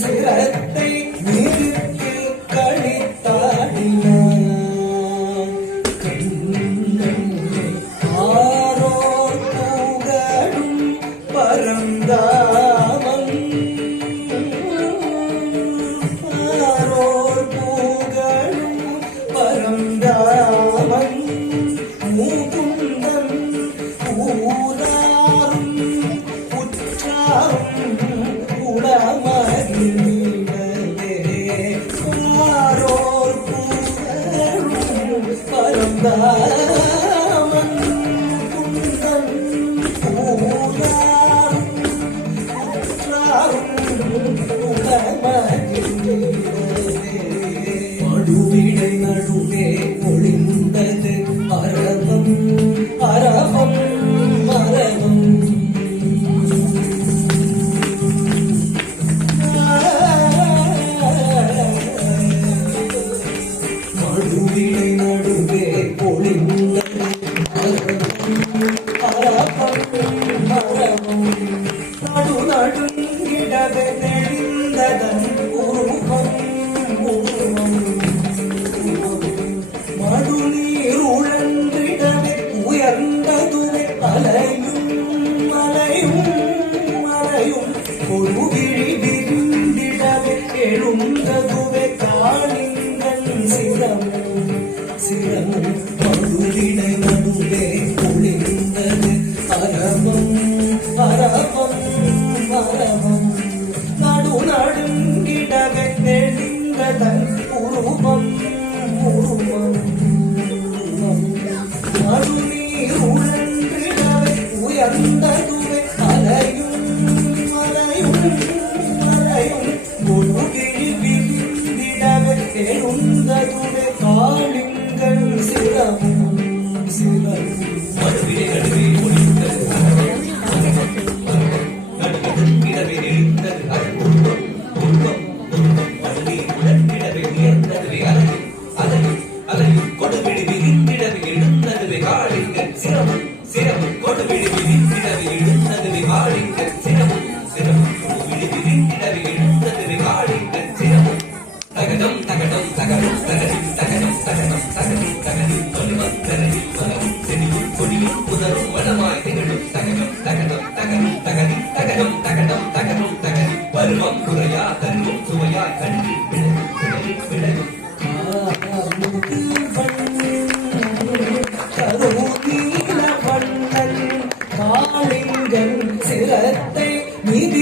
சிரத்தை நிறுத்தி கழித்தாடினார் ஆரோ பூகடும் பரந்தாமன் ஆரோ பூகடும் பரந்தாமன் மூகுந்தன் ஊராரும் உற்றாரும் உளமகிழ்ந்தே ஆரோர் பூகடும் பரந்தாமன் குந்தன் ஊராரும் உற்றாரும் உளமகிழ்ந்தே நடுவிடை நடுவே ஒளிந்தது அரவம் அரவம் அரவம் நடுவிடை நடுவே ஒளிந்தது அரவம் அரவம் நடு நடுங்கிடவே நெளிந்ததன் உருவம் உருவம் மடுநீர் உழன்றிடவே உயர்ந்ததுவே அலையும் மலையும் மலையும் ஒரு விழி விரிந்திடவே எழுந்ததுவே காளிங்கன் சிரமும் சிரமும் மடுவிடை நடுவே ஒளிந்தது அரவம் அரவம் அரவம் நடு நடுங்கிடவே நெளிந்ததன் உருவம் உருவம் நடுநீர் உழன்றிடவே உயர்ந்ததுவே அலையும் மலையும் மலையும் ஒரு விழி விரிந்திடவே எழுந்ததுவே காளிங்கன் சிரமும் சிரமும் மடுவிடை நடுவே ஒளிந்தது நடுவிடவே நெளிந்தது உருவம் உருவம் உருவம் மடுநீர் உழன்றிடவே உயர்ந்ததுவே அலையும் அலையும் அலையும் கொடுவிழி விரிந்திடவே எழுந்ததுவே காளிங்கன் சிரமும் சிரமும் கொடுவிழி விரிந்திடவே எழுந்ததுவே காளிங்கன் சிரமும் சிரமும் கொடுவிழி விரிந்திடவே எழுந்ததுவே காளிங்கன் சிரமும் தகடம் தகடம் தகடம் தகடி தகடம் தகடம் தகடி தகடி தொழுவம் தகடி தொலவும் செடியும் கொடியும் புதரும் வளமாய் திகழும் தகடம் தகடம் தகடி தகடி தகடம் தகடம் தகடும் தகடி பருவம் குறையா தருவம் சுவையா கண்டி பிழகும் பிழகும் பிழகும் கருநீல வண்ணன் காளிங்கன் சிரத்தை மிதி